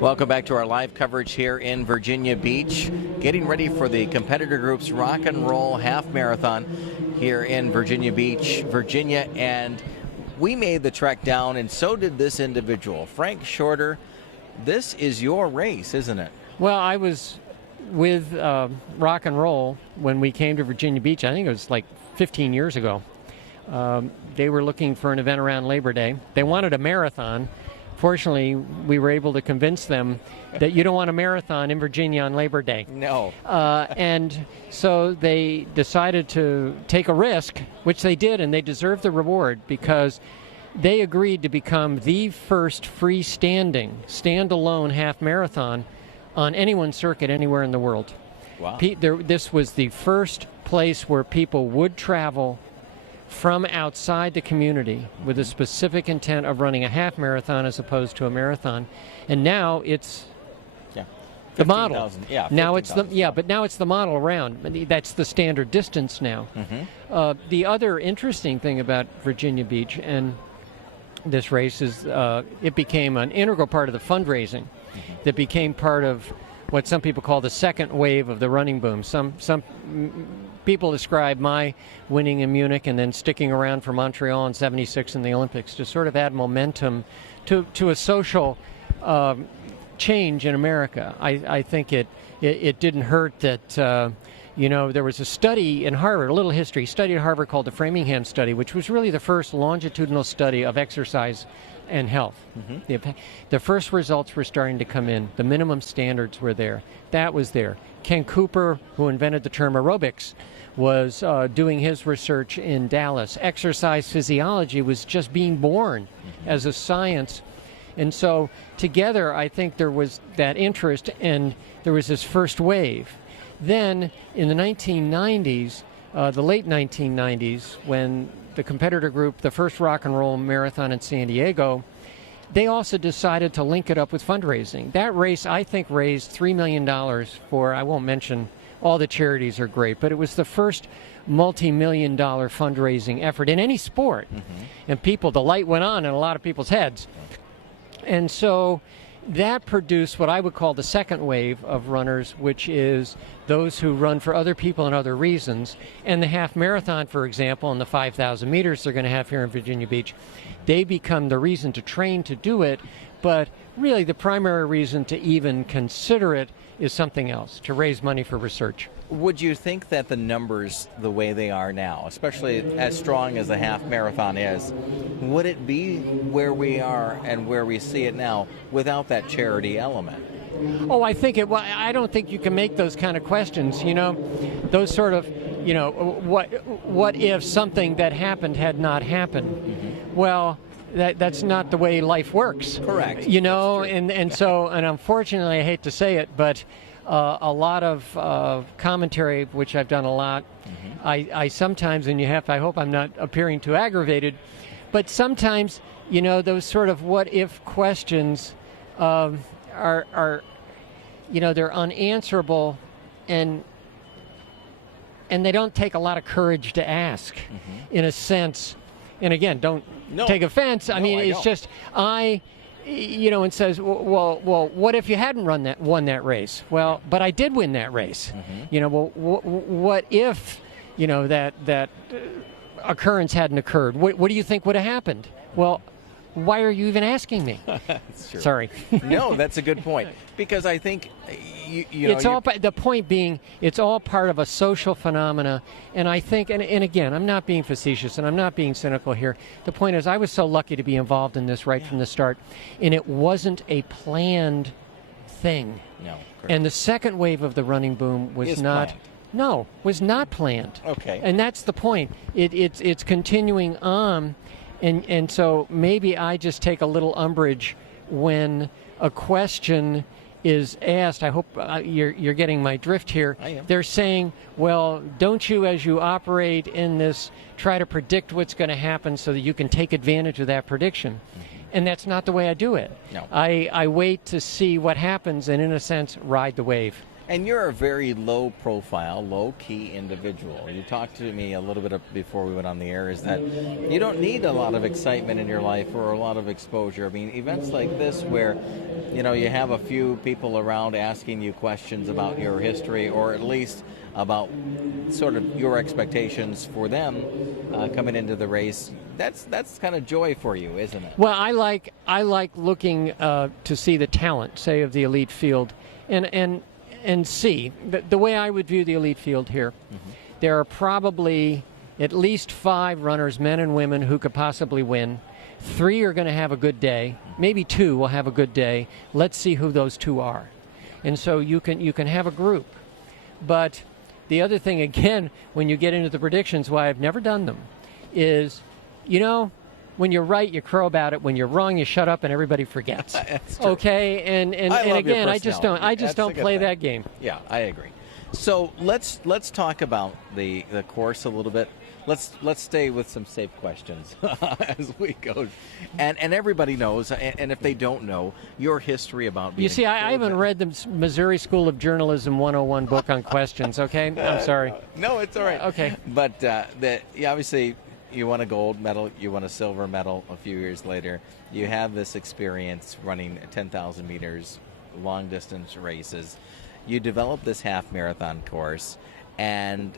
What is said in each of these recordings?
Welcome back to our live coverage here in Virginia Beach. Getting ready for the competitor group's rock and roll half marathon here in Virginia Beach, Virginia. And we made the trek down, and so did this individual, Frank Shorter. This is your race, isn't it? Well, I was with rock and roll when we came to Virginia Beach. I think it was like 15 years ago. They were looking for an event around Labor Day. They wanted a marathon. Fortunately, we were able to convince them that you don't want a marathon in Virginia on Labor Day. No. And so they decided to take a risk, which they did, and they deserved the reward because they agreed to become the first freestanding, standalone half marathon on anyone's circuit anywhere in the world. Wow. This was the first place where people would travel from outside the community with a specific intent of running a half marathon as opposed to a marathon. And now it's the model. Yeah, now it's but now it's the model around. That's the standard distance now. Mm-hmm. The other interesting thing about Virginia Beach and this race is it became an integral part of the fundraising that became part of what some people call the second wave of the running boom. Some people describe my winning in Munich and then sticking around for Montreal in '76 in the Olympics to sort of add momentum to a social change in America. I think it didn't hurt that there was a study in Harvard, a little history study at Harvard called the Framingham Study, which was really the first longitudinal study of exercise and health. Mm-hmm. The first results were starting to come in. The minimum standards were there. That was there. Ken Cooper, who invented the term aerobics, was doing his research in Dallas. Exercise physiology was just being born as a science. And so together, I think there was that interest, and there was this first wave. Then in the 1990s, the late 1990s, when the competitor group, the first rock and roll marathon in San Diego, they also decided to link it up with fundraising. That race, I think, raised $3 million for, I won't mention, all the charities are great, but it was the first multi-million-dollar fundraising effort in any sport. Mm-hmm. And the light went on in a lot of people's heads. And so that produced what I would call the second wave of runners, which is those who run for other people and other reasons. And the half marathon, for example, and the 5,000 meters they're going to have here in Virginia Beach, they become the reason to train to do it. But really the primary reason to even consider it is something else, to raise money for research. Would you think that the numbers, the way they are now, especially as strong as the half marathon is, would it be where we are and where we see it now without that charity element? Oh, I think it. Well, I don't think you can make those kind of questions. Those sort of, what if something that happened had not happened? Mm-hmm. Well, that's not the way life works. Correct. And so unfortunately, I hate to say it, but a lot of commentary, which I've done a lot, mm-hmm. I sometimes, and I hope I'm not appearing too aggravated, but sometimes, those sort of what if questions are they're unanswerable, and they don't take a lot of courage to ask, mm-hmm. in a sense. And again, don't take offense. I mean, it's just and says, well, what if you hadn't won that race? Well, but I did win that race. Mm-hmm. What if, that occurrence hadn't occurred? What do you think would have happened? Well, why are you even asking me? Sorry. No, that's a good point. Because I think, the point being, it's all part of a social phenomena. And I think, and again, I'm not being facetious and I'm not being cynical here. The point is, I was so lucky to be involved in this right from the start. And it wasn't a planned thing. No. Correct. And the second wave of the running boom was not planned. Okay. And that's the point. It's continuing on. And so maybe I just take a little umbrage when a question is asked. I hope you're getting my drift here. I am. They're saying, well, don't you, as you operate in this, try to predict what's going to happen so that you can take advantage of that prediction? Mm-hmm. And that's not the way I do it. No. I wait to see what happens and, in a sense, ride the wave. And you're a very low profile, low key individual. You talked to me a little bit before we went on the air, is that you don't need a lot of excitement in your life or a lot of exposure. I mean, events like this where, you know, you have a few people around asking you questions about your history, or at least about sort of your expectations for them coming into the race. That's kind of joy for you, isn't it? Well, I like looking to see the talent, say, of the elite field, and see the way I would view the elite field here. There are probably at least 5 runners, men and women, who could possibly win. 3 are going to have a good day. Maybe 2 will have a good day. Let's see who those 2 are. And so you can have a group. But the other thing, again, when you get into the predictions, why I've never done them, is, you know, when you're right, you crow about it. When you're wrong, you shut up and everybody forgets. That's true. Okay, and again, I just don't play that game. Yeah, I agree. So let's talk about the course a little bit. Let's stay with some safe questions as we go, and everybody knows, and if they don't know, your history about being. You see, I haven't read the Missouri School of Journalism 101 book on questions. Okay, I'm sorry. No, it's all right. Okay, but obviously. You won a gold medal, you won a silver medal a few years later. You have this experience running 10,000 meters, long distance races. You developed this half marathon course, and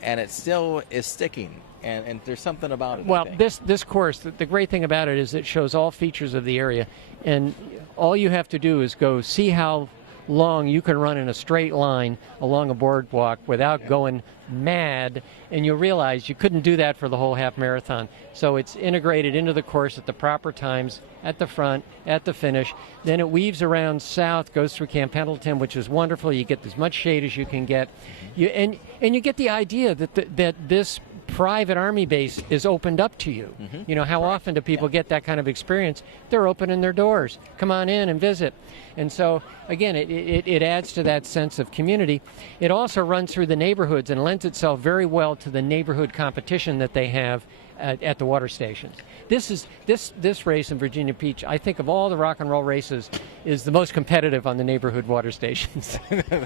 it still is sticking. And there's something about it. Well, this course, the great thing about it is it shows all features of the area, and all you have to do is go see how long you can run in a straight line along a boardwalk without going mad, and you'll realize you couldn't do that for the whole half marathon. So it's integrated into the course at the proper times, at the front, at the finish. Then it weaves around south, goes through Camp Pendleton, which is wonderful. You get as much shade as you can get. And you get the idea that this private Army base is opened up to you. You know, how often do people get that kind of experience? They're opening their doors. Come on in and visit. And so, again, it adds to that sense of community. It also runs through the neighborhoods and lends itself very well to the neighborhood competition that they have at the water stations. This race in Virginia Beach, I think of all the rock and roll races, is the most competitive on the neighborhood water stations.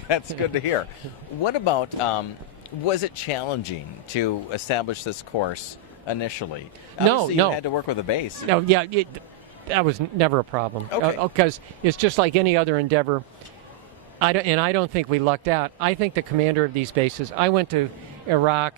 That's good to hear. What about... was it challenging to establish this course initially? Obviously, No. You had to work with a base. No, yeah, that was never a problem. Okay. Because it's just like any other endeavor. I don't think we lucked out. I think the commander of these bases. I went to Iraq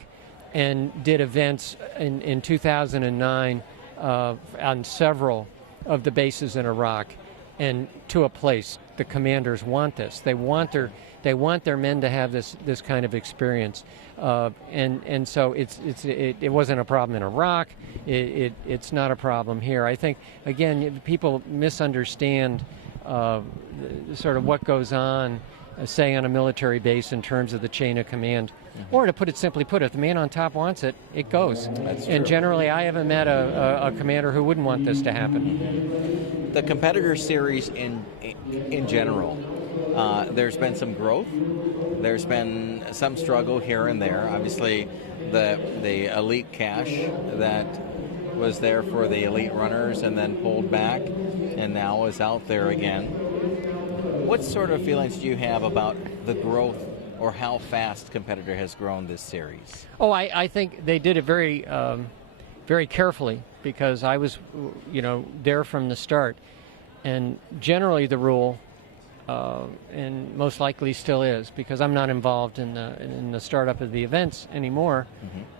and did events in 2009 on several of the bases in Iraq, and to a place. The commanders want this. They want their men to have this kind of experience, and so it wasn't a problem in Iraq. It's not a problem here. I think, again, people misunderstand sort of what goes on, say, on a military base in terms of the chain of command. Or to put it simply, if the man on top wants it, it goes. That's and true. Generally, I haven't met a commander who wouldn't want this to happen. The competitor series in general, there's been some growth. There's been some struggle here and there. Obviously, the elite cash that was there for the elite runners and then pulled back and now is out there again. What sort of feelings do you have about the growth or how fast competitor has grown this series? Oh, I think they did it very, very carefully, because I was, there from the start. And generally the rule, and most likely still is, because I'm not involved in the startup of the events anymore.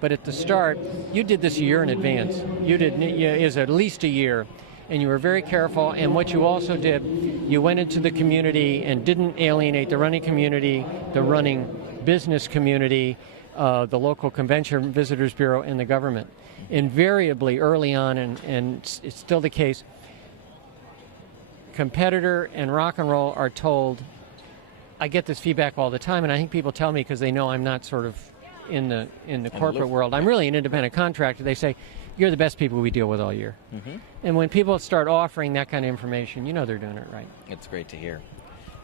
But at the start, you did this a year in advance. It was at least a year. And you were very careful, and what you also did, you went into the community and didn't alienate the running community, the running business community, the local convention visitors bureau, and the government. Invariably, early on, and it's still the case, competitor and rock and roll are told, I get this feedback all the time, and I think people tell me because they know I'm not sort of in the corporate world. I'm really an independent contractor. They say, you're the best people we deal with all year. And when people start offering that kind of information, you know they're doing it right. It's great to hear.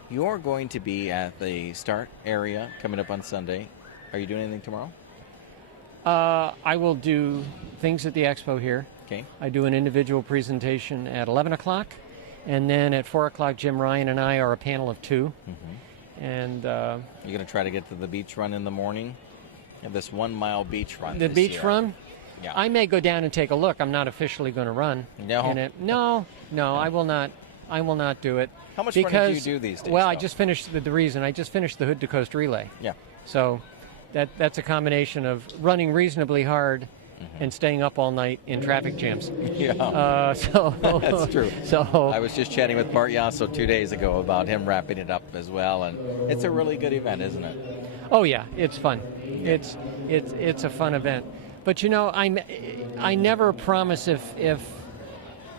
You're going to be at the start area coming up on Sunday. Are you doing anything tomorrow? I will do things at the expo here. Okay. I do an individual presentation at 11 o'clock, and then at 4 o'clock, Jim Ryan and I are a panel of 2. And You're going to try to get to the beach run in the morning? You have this 1 mile beach run. the this beach year. run, Yeah. I may go down and take a look. I'm not officially going to run. No? in it. No, I will not. I will not do it. How much running do you do these days? Well, I though? just finished the reason. I just finished the Hood to Coast relay. Yeah. So that's a combination of running reasonably hard and staying up all night in traffic jams. Yeah. So That's true. So I was just chatting with Bart Yasso 2 days ago about him wrapping it up as well, and it's a really good event, isn't it? oh yeah, it's fun. It's a fun event. But you know, I never promise if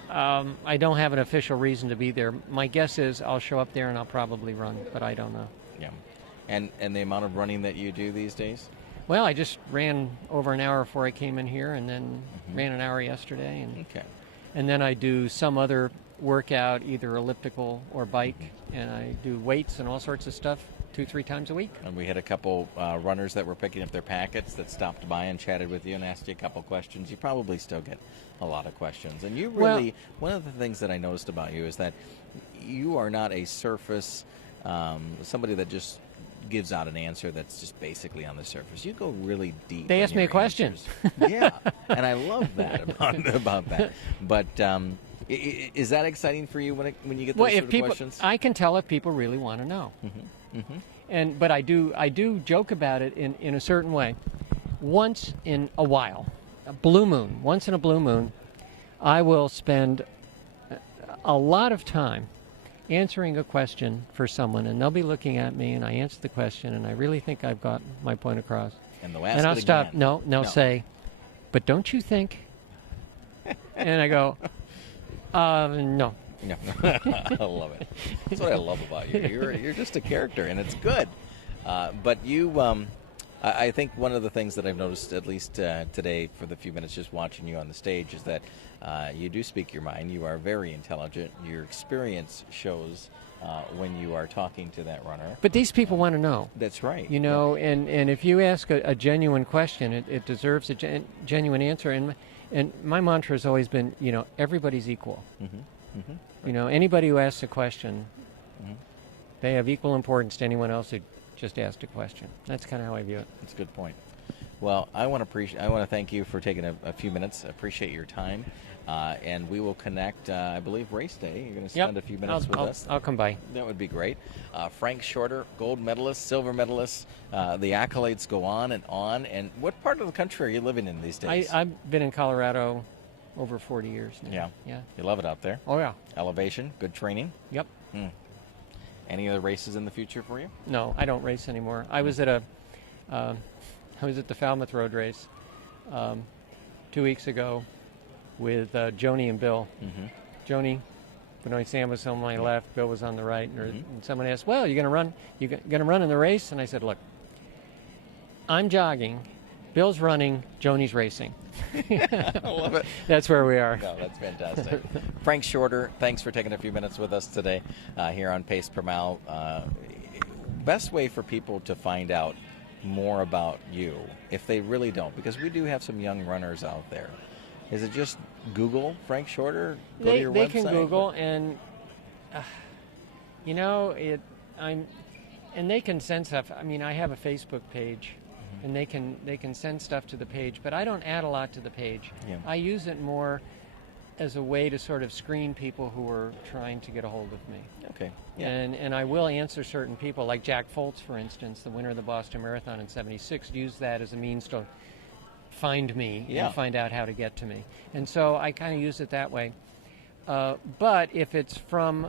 I don't have an official reason to be there. My guess is I'll show up there and I'll probably run, but I don't know. Yeah. And the amount of running that you do these days? Well, I just ran over an hour before I came in here, and then ran an hour yesterday, Okay. and then I do some other workout, either elliptical or bike, and I do weights and all sorts of stuff 2-3 times a week. And we had a couple runners that were picking up their packets that stopped by and chatted with you and asked you a couple questions. You probably still get a lot of questions. And you really, one of the things that I noticed about you is that you are not a surface, somebody that just gives out an answer that's just basically on the surface. You go really deep. They in ask me a your question. answers. Yeah, and I love that about that. But is that exciting for you when you get those Well, sort if of people, questions? I can tell if people really want to know. But I do joke about it in a certain way. Once in a while, once in a blue moon, I will spend a lot of time answering a question for someone, and they'll be looking at me, and I answer the question, and I really think I've got my point across. And they'll ask And I'll it stop. again. No, say, but don't you think? And I go, no. No, I love it. That's what I love about you. You're just a character, and it's good. But you, I think one of the things that I've noticed, at least today, for the few minutes just watching you on the stage, is that you do speak your mind. You are very intelligent. Your experience shows when you are talking to that runner. But these people want to know. That's right. You know, and if you ask a genuine question, it deserves a genuine answer. And my mantra has always been, you know, everybody's equal. You know, anybody who asks a question, they have equal importance to anyone else who just asked a question. That's kind of how I view it. That's a good point. Well, I want to thank you for taking a few minutes. I appreciate your time, and we will connect. I believe race day. You're going to spend a few minutes with us. I'll come by. That would be great. Frank Shorter, gold medalist, silver medalist. The accolades go on and on. And what part of the country are you living in these days? I've been in Colorado over 40 years now. Yeah. You love it out there. Oh yeah. Elevation, good training. Yep. Any other races in the future for you? No, I don't race anymore. I was at I was at the Falmouth Road race 2 weeks ago with Joni and Bill. Joni, Benoit Sam was on my left, Bill was on the right, and someone asked, "Well, you're going to run? You going to run in the race?" And I said, "Look, I'm jogging, Bill's running, Joni's racing." I love it. That's where we are. No, that's fantastic. Frank Shorter, thanks for taking a few minutes with us today here on Pace Per Mile. Best way for people to find out more about you, if they really don't, because we do have some young runners out there. Is it just Google Frank Shorter? Go to your They website? can Google, and you know and they can send stuff. I mean, I have a Facebook page, and they can send stuff to the page, but I don't add a lot to the page. Yeah. I use it more as a way to sort of screen people who are trying to get a hold of me. Okay. Yeah. And I will answer certain people, like Jack Foltz, for instance, the winner of the Boston Marathon in '76, used that as a means to find me and find out how to get to me. And so I kind of use it that way. But if it's from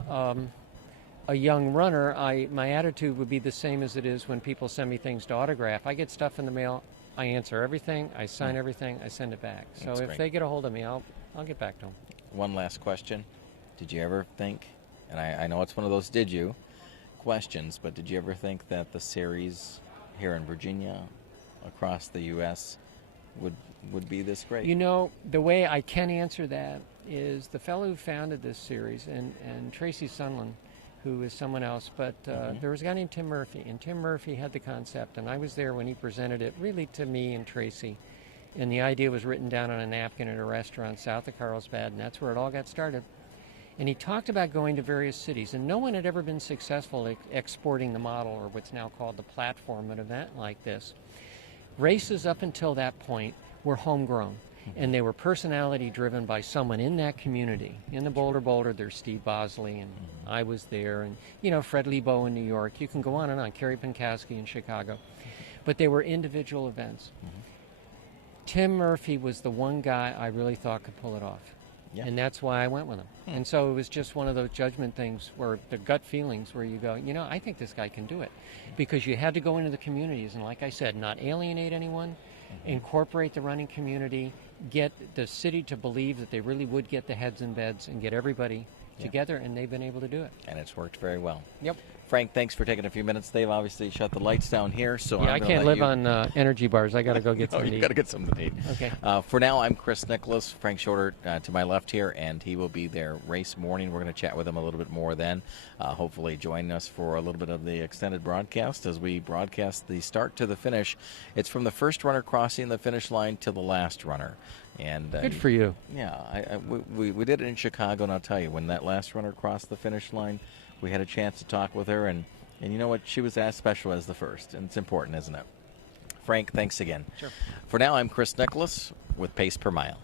a young runner, my attitude would be the same as it is when people send me things to autograph. I get stuff in the mail, I answer everything, I sign everything, I send it back. So That's if great. they get a hold of me, I'll get back to them. One last question. Did you ever think, and I know it's one of those did you questions, but did you ever think that the series here in Virginia, across the U.S., would be this great? You know, the way I can answer that is the fellow who founded this series, and Tracy Sunland, who is someone else, but there was a guy named Tim Murphy, and Tim Murphy had the concept, and I was there when he presented it really to me and Tracy, and the idea was written down on a napkin at a restaurant south of Carlsbad, and that's where it all got started. And he talked about going to various cities, and no one had ever been successful at exporting the model, or what's now called the platform, an event like this. Races up until that point were homegrown, and they were personality driven by someone in that community. In the Boulder, there's Steve Bosley, and I was there, and Fred Lebow in New York. You can go on and on. Kerry Penkaski in Chicago, but they were individual events. Tim Murphy was the one guy I really thought could pull it off. Yeah. And that's why I went with him. And so it was just one of those judgment things where the gut feelings where you go, I think this guy can do it. Because you had to go into the communities and, like I said, not alienate anyone, incorporate the running community, get the city to believe that they really would get the heads in beds and get everybody together, and they've been able to do it. And it's worked very well. Yep. Frank, thanks for taking a few minutes. They've obviously shut the lights down here, so I can't live on energy bars. I got to go get some. You got to get something to eat. Okay. For now, I'm Chris Nicholas. Frank Shorter to my left here, and he will be there race morning. We're going to chat with him a little bit more then. Hopefully, join us for a little bit of the extended broadcast as we broadcast the start to the finish. It's from the first runner crossing the finish line to the last runner. And good for you. Yeah, we did it in Chicago, and I'll tell you, when that last runner crossed the finish line, we had a chance to talk with her, and you know what? She was as special as the first, and it's important, isn't it? Frank, thanks again. Sure. For now, I'm Chris Nicholas with Pace Per Mile.